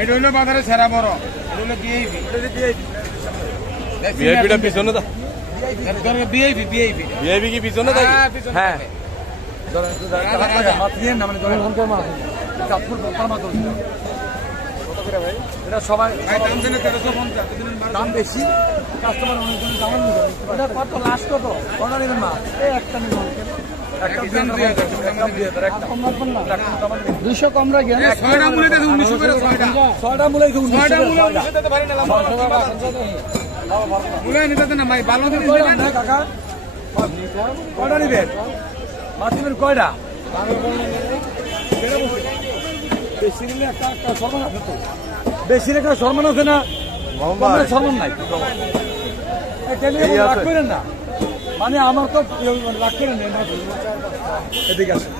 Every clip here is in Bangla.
এটা হলো বাজারে সেরা বড়, এটা হলো ভিআইপি। ভিআইপিটা পিছনে দা, ভিআইপি ভিআইপি ভিআইপি কি পিছনে থাকে? হ্যাঁ এটা সবাই দাম বেশি, কাস্টমার অনেকজন দাম এটা কত লাস্ট কত অর্ডার নেবেন মা একটা নিবেন একটা 200 কম রাখেন। 6টা মূলে 1900 করে 6টা মূলে 6টা মূলে 1900 তে পারি না মূলে নিতে না ভাই, ভালো দিন দিবেন না কাকা। কয়টা নিবেন মাছ নিবেন কয়টা? বেশি নিলে একটা সম্মান আছে তো, বেশি একটা সম্মান আছে না? সম্মান নাই রাগ করেন না, মানে আমার তো রাগ করেন না। এদিকে আসেন,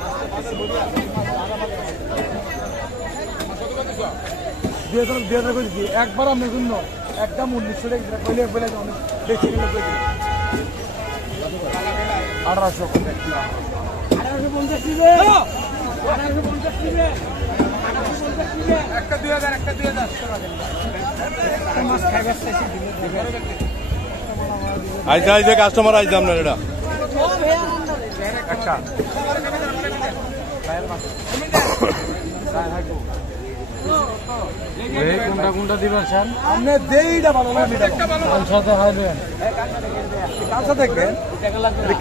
2000 করে দিচ্ছি একবার আপনার জন্য, একদম 1900 টাকা কইলে বলে অনেক বেশি নিলে 1850 একটা 2000 একটা 2000 মাছ খাই গেছে। আইসা আইসা কাস্টমার আইসা আপনার এটা একটা কোনটা কোনটা দিবেন স্যার? আপনি দেইটা ভালো লাগবে, কাঁচা খাইবেন, কাঁচা দেখবেন,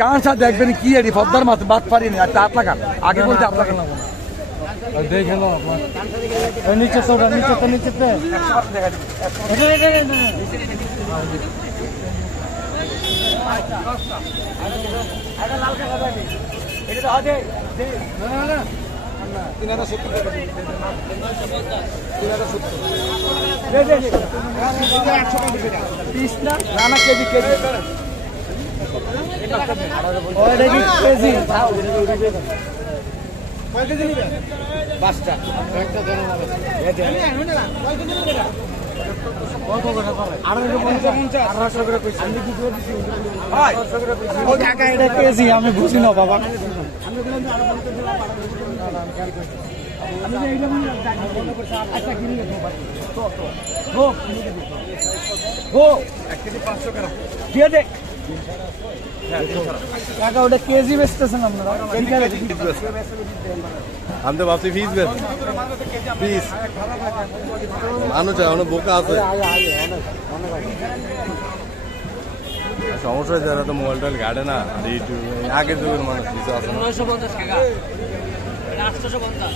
কাঁচা দেখবেন কি এটি পদ্মার মাছ বাদ পারিনি আর 8 লাখ আগে বলতে 8 লাখ লাগবে দেখে লো নিচে তো নিচেতে পাঁচটা আমি বুঝি না বাবা, ওটা কেজি বেচতেছেন আপনারা? আমি তো ভাবছি ফিস বেশ পিস মানুষ অনেক বোকা আছে, সমস্যা হয়েছে এরা তো মোবাইল টোবাইল ঘাটে না, আর ইউটিউব আগের যুগের মানুষ কিছু আছে না। 950 টাকা 850।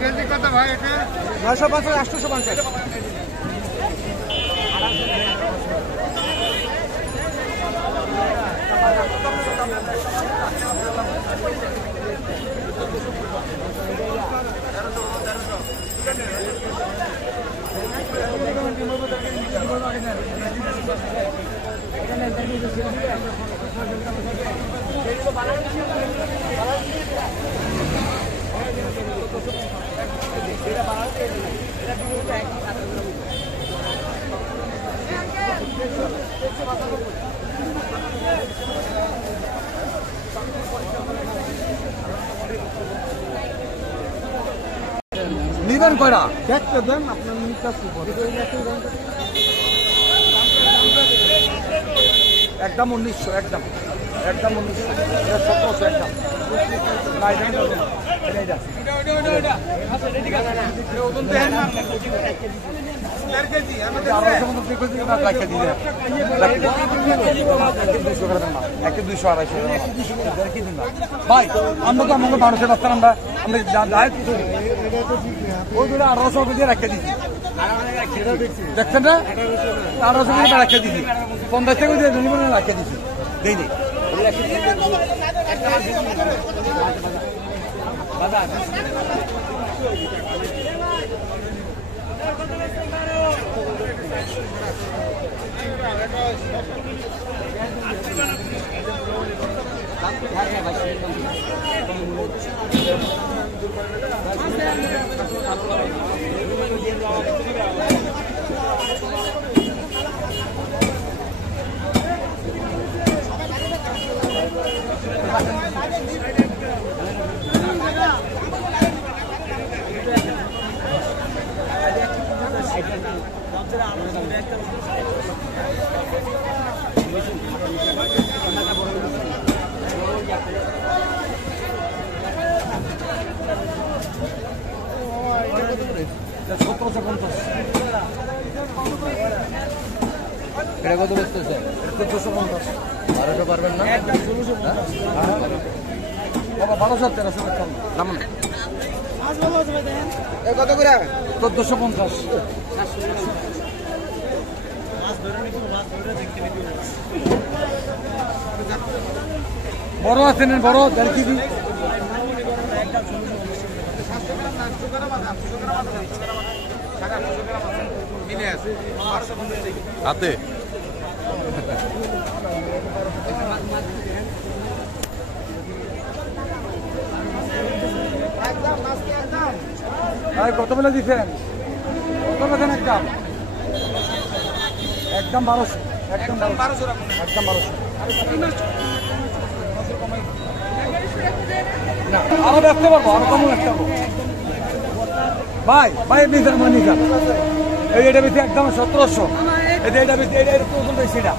কেজি কত ভাই এটা? 950 850। নিবেন কয়টা? দেখতে দেন আপনার একদম 1900, একদম 1900, 1700 একদম না, এটা ভাই আমরা তো আমাকে 1200 রাস্তা আমরা ওই 1800 দিয়ে রাখতে দিচ্ছি, দেখছেন না? 1800 দিয়ে রাখতে দিচ্ছি, 50 থেকে দিয়ে রাখতে দিচ্ছি, দেই নেই এটা কত বসতেছে? 1450 1200 পারবেন না? বাবা 1200 1300 টাকা দাম না। কত করে? 1450 বড় আছে না? বড় 1.5 কেজি। হাতে কত বেলা দিচ্ছেন? কত বেছেন? একদম একদম 1200, একদম 1200, একদম 1200 না, আরো ব্যস্ত পারবো, আরো কম ব্যস্ত পারবো ভাই। ভাই নিজাম নিজাম এটা বেশি একদম 1700, এটা বেশি, এটা বেশি, এটা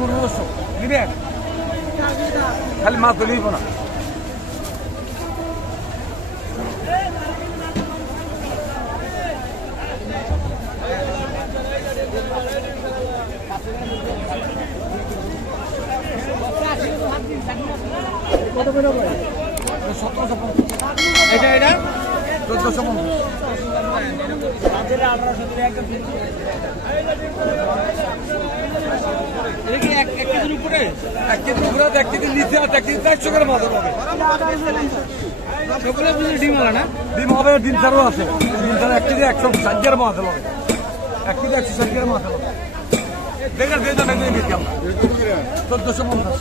1500 নিবেন। খালি মাছ ধরে নিব না। কত করে ভাই? 1750। এটা এটা 1450। এটা কি এক কেজির উপরে? 1 কেজি উপরে, 1 কেজি নিচে, আর 1 কেজি 400 করে মাছ হবে। সবগুলো বুঝলে ডিম আলা না? ডিম হবে, ডিম ছাড়াও আছে। ডিম ছাড়া 1 কেজি 160 গ্রাম মাছ হবে। 1 কেজি 160 গ্রাম মাছ হবে। দেখেন দিয়ে দেন, দিয়ে দিচ্ছি আমরা 1450।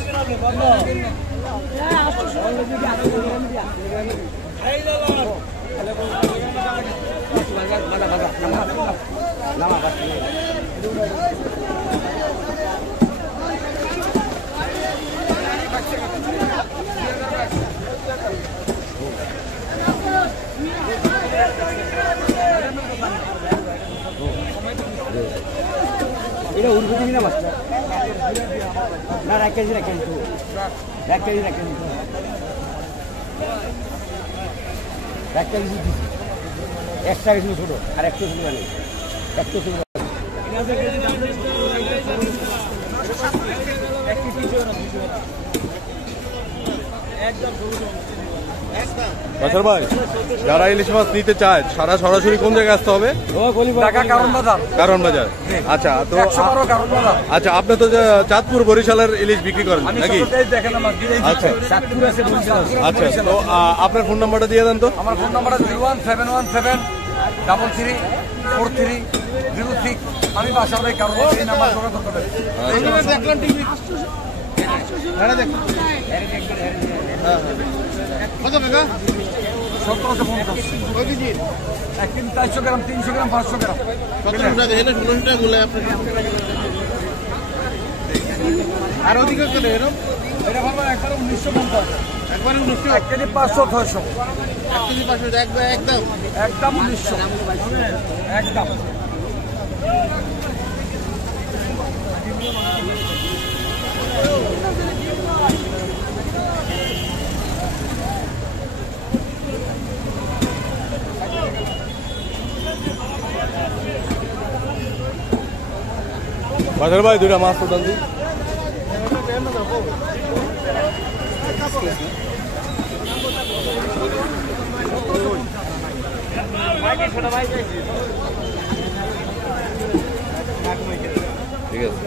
এটা উড়বে দিবি না মাছটা? না 1 কেজি রাখেন তো, 1 কেজি রাখেন, 1 কেজি এক্সট্রা কেজি ছোট আর 100 কেজি মানে 100 কেজি বাছর ভাই, যারা ইলিশ মাছ নিতে চায় সারা সরাসরি কোন জায়গায় আসতে হবে? ঢাকা কারণ বাজার। কারণ বাজার। আচ্ছা, তো 112 কারণ বাজার। আচ্ছা, আপনি তো যে চাঁদপুর বরিশালের ইলিশ বিক্রি করেন আমি নাকি? সবটাই দেখেন আমার দিলেই আচ্ছা। চাঁদপুর আছে, বরিশাল আছে। আচ্ছা, তো আপনার ফোন নাম্বারটা দিয়ে দেন তো। আমার ফোন নাম্বার 01717 33 43 06। আমি বাসার ভাই কারণ এই নাম্বার যোগাযোগ করবেন। দেখলাম টিভি কত টাকা? 1750। 1 কেজি 400 গ্রাম, 300 গ্রাম, 500 গ্রাম। আর ওদিকে কত এরকম? এটা ভাবো একবারে 1950। একবারে 1900, 1 কেজি 500 600, 1 কেজি 500 একদম একদম 1900, একদম। বাছর ভাই, দুইটা মাছ তো দেন দিন। ঠিক আছে।